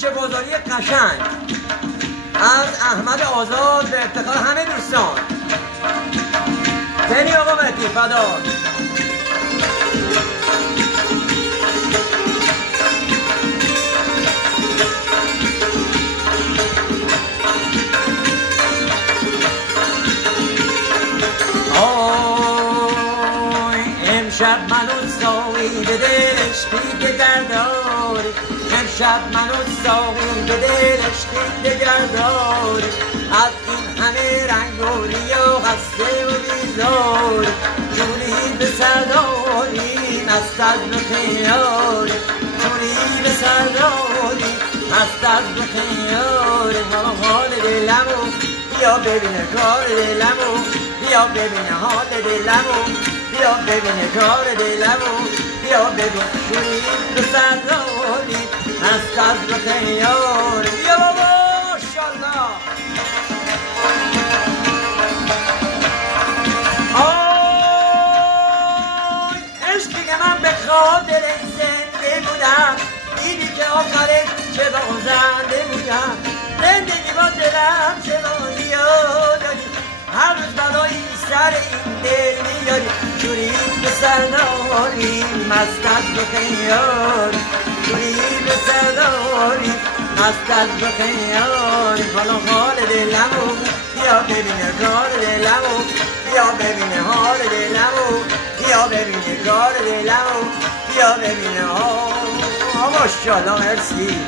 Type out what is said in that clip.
کوچه بازاری قشنگ از احمد آزاد به افتخار همه دوستان. بنی آقا مهدی فدا. امشب منو ساقی به دلش دگر داری، امشب منو ساقی به دلش دگر داری، از این همه رنگ و ریا خسته و بیزاری، جونی به سرداری مست از بخیاری، جونی به سرداری مست از بخیاری. حال دلمو بیا ببین کار دلمو، بیا ببین حال دلمو، بیا ببین کار دلمو، بیا ببین جونی به سرداری مست از بخیاری. بیا بابا ماشاءالله. عشقی که من به خاطر زنده بودم، دیدی که آخرش چه بازنده بودم، زندگی با دلم چه بازیار داری، هر روز بلایی سر این دل میاری، جوری به سرداری مست از بخیاری، جوری به سرداری مست از بخیاری. حالا حال دلمو بیا ببین کار دلمو، بیا ببین حال دلمو، بیا ببین کار دلمو، بیا ببین ماشاءالله. مرسی.